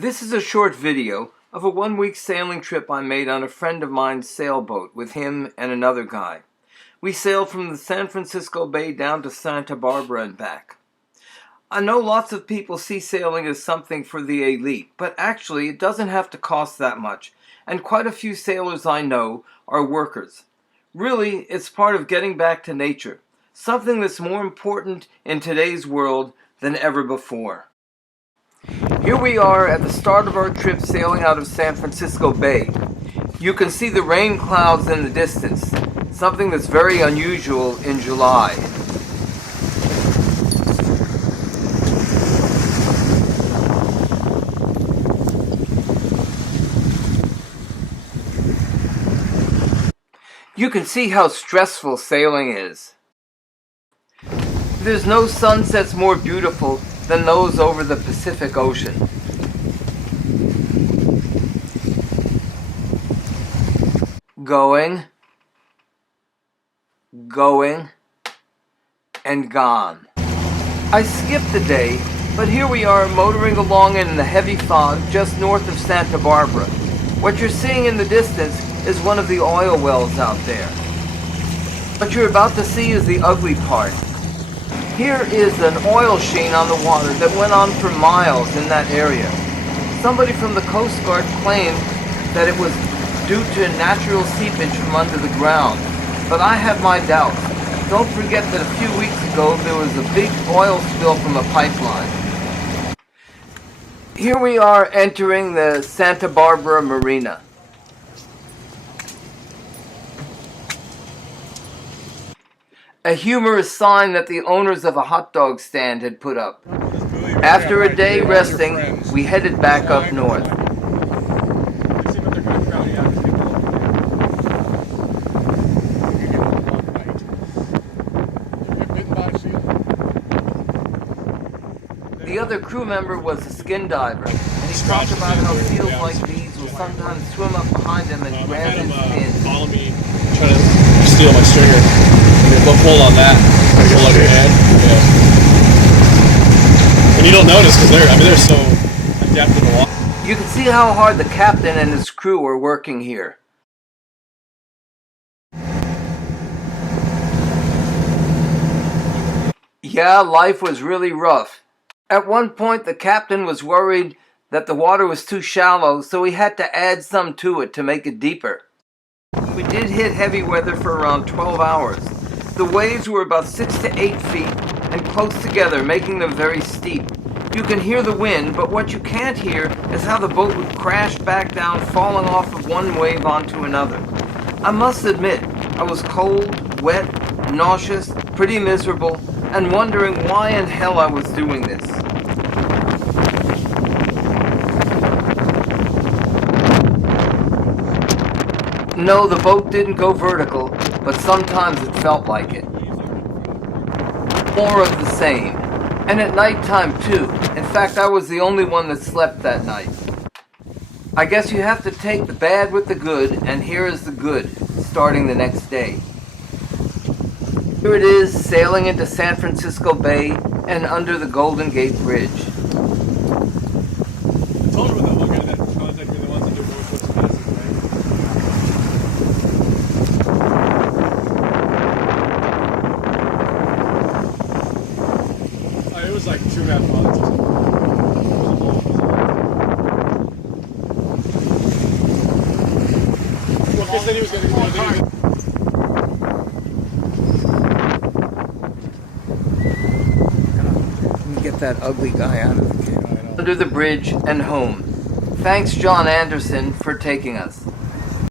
This is a short video of a one-week sailing trip I made on a friend of mine's sailboat with him and another guy. We sailed from the San Francisco Bay down to Santa Barbara and back. I know lots of people see sailing as something for the elite, but actually it doesn't have to cost that much, and quite a few sailors I know are workers. Really, it's part of getting back to nature, something that's more important in today's world than ever before. Here we are at the start of our trip sailing out of San Francisco Bay. You can see the rain clouds in the distance, something that's very unusual in July. You can see how stressful sailing is. There's no sunsets more beautiful than those over the Pacific Ocean. Going, and gone. I skipped a day, but here we are motoring along in the heavy fog just north of Santa Barbara. What you're seeing in the distance is one of the oil wells out there. What you're about to see is the ugly part. Here is an oil sheen on the water that went on for miles in that area. Somebody from the Coast Guard claimed that it was due to natural seepage from under the ground, but I have my doubts. Don't forget that a few weeks ago there was a big oil spill from a pipeline. Here we are entering the Santa Barbara Marina. A humorous sign that the owners of a hot dog stand had put up. After a day resting, we headed back up north. The other crew member was a skin diver, and he talked about how seals like these will sometimes swim up behind him and grab his skin. Follow me, try to steal my stringer. They'll pull on that. Pull on your head. Yeah. And you don't notice because they're so adept in the water. You can see how hard the captain and his crew are working here. Yeah, life was really rough. At one point, the captain was worried that the water was too shallow, so he had to add some to it to make it deeper. We did hit heavy weather for around 12 hours. The waves were about 6 to 8 feet and close together, making them very steep. You can hear the wind, but what you can't hear is how the boat would crash back down, falling off of one wave onto another. I must admit, I was cold, wet, nauseous, pretty miserable, and wondering why in hell I was doing this. No, the boat didn't go vertical, but sometimes it felt like it. More of the same. And at nighttime too. In fact, I was the only one that slept that night. I guess you have to take the bad with the good, and here is the good, starting the next day. Here it is, sailing into San Francisco Bay and under the Golden Gate Bridge. I told him that one guy that contacted me, the ones that do Northwest Passage, right? It was like 2.5 miles or something. Well, Chris said he was going to do it. Get that ugly guy out of the camera. Under the bridge and home. Thanks, John Anderson, for taking us.